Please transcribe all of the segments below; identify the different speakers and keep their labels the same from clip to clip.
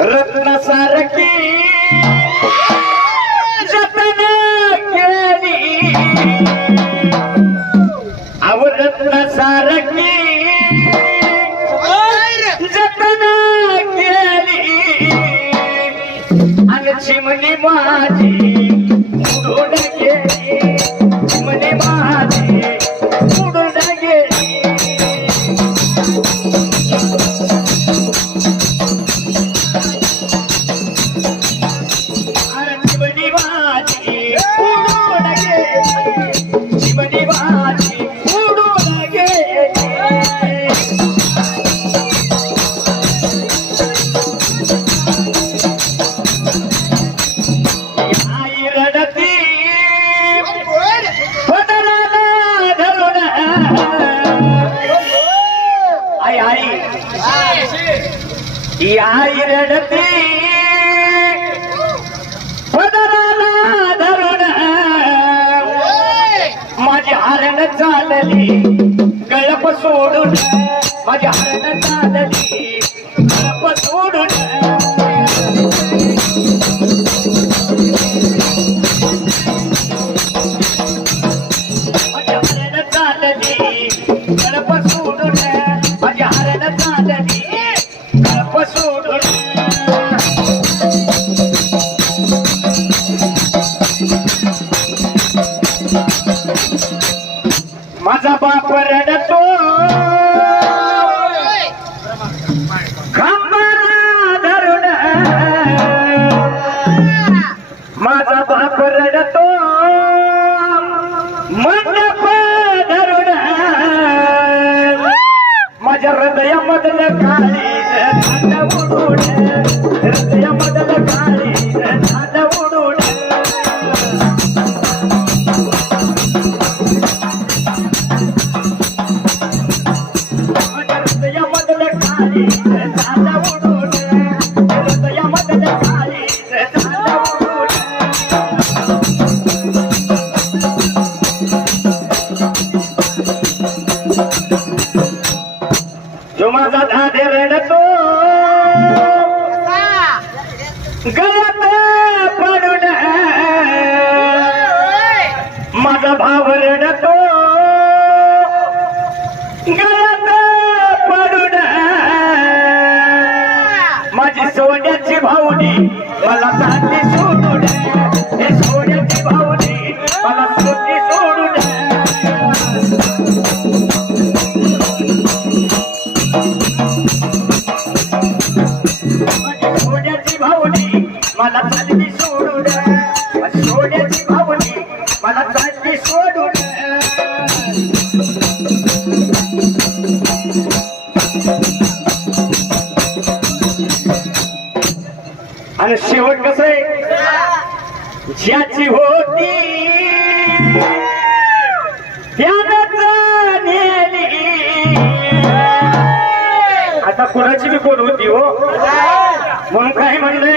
Speaker 1: रत्न सारखी जतन केली. अव रत्न सारखी जतन केली. आणि चिमणी माझी. आई आई. आई पदराला धरून. माझी हरण चालली गळप सोडून. माझी हरण चालली माझा बाप खांबाला धरून. माझा बाप रडतो. मंडप धरून. माझ्या हृदयामधलं काळी झाड उडून हृदयामधलं काळी. गळत पडून माझा भाव सोन्याची भावनी मला चांदी सोडून हे सोन्याची भावनी मला सोडी सोडून माझी सोन्याची भावनी मला शेवट कसं आहे? ज्याची होती आता कुणाची बी कोण होती हो? म्हणून काय म्हणले?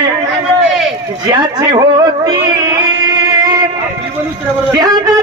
Speaker 1: ज्याची होती त्यानं